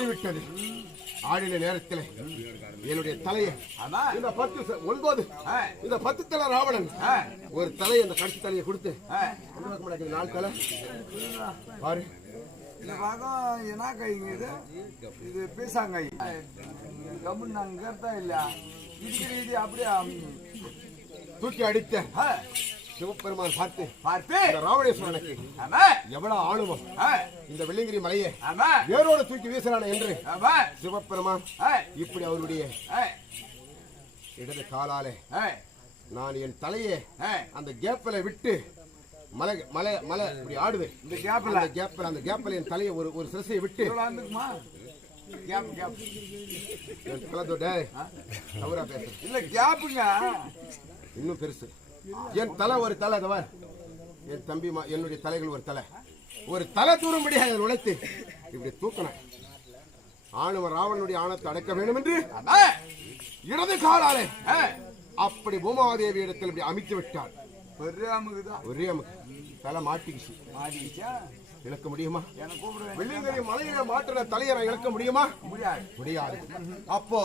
ஆடிவிட்டது. ஆடின நேரத்தில் என்னுடைய தலையை இந்த 10 தலை ராவணன் ஒரு தலையை அந்த கடைசி தலையை கொடுத்து 4 தலை பாரு. இந்த பாகம் என்ன கைங்க இது பீசாங்கை கம்பு நாங்க கேட்டா இல்ல இது அப்படியே தூக்கி அடித்த சிவபெருமான் பார்த்து ராவணேஸ்வரனுக்கு எவ்வளவு ஆளுமம் இந்த வெள்ளிங்கிரி மலையை வேரோடு தூக்கி வீசுறான என்று சிவபெருமான் இப்படி அவருடைய இடது காலாலே நான் என் தலையை அந்த கேப்பலை விட்டு மலை மலை மலை இப்படி ஆடுவேன். இந்த கேப்பல என் தலையை ஒரு சிரசையை விட்டு இன்னும் பெருசு என் தலை ஒரு தலை என் தம்பி என்னுடைய தலைகள் ஒரு தலை தூரும்படியாக நுழைத்து இப்படி தூக்கின ஆணவன் ராவணனுடைய ஆணத்தை அடக்க வேண்டும் என்று இடது காலாலே அப்படி பூமாதேவி இடத்தில் இப்படி அமைத்து விட்டார். ஒரே அமுக்கு தலை மாட்டிக்கிச்சு. இழக்க முடியுமா? வெள்ளிங்கிரி மலையில மாற்றின தலையை நான் இழக்க முடியுமா? முடியாது. அப்போ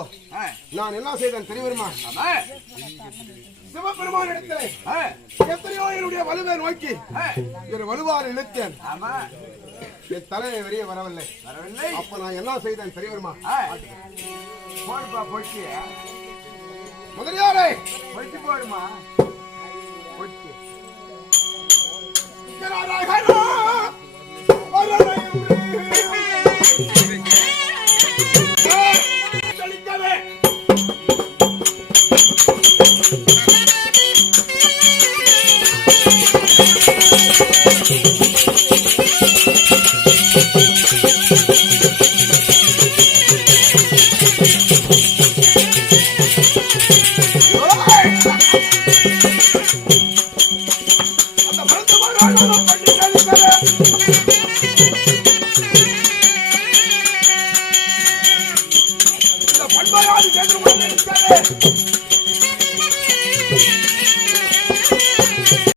நான் என்ன செய்தேன் தெரியுமா? சிவபெருமான் இடத்திலே எத்தனையோ என்னுடைய வலுவை நோக்கி என் வலுவாறு இழுத்தேன். என் தலையை வெளியே வரவில்லை. அப்ப நான் என்ன செய்தேன் தெரியுமா? முதலியாரே பொய்த்து போடுமா பண்பாடு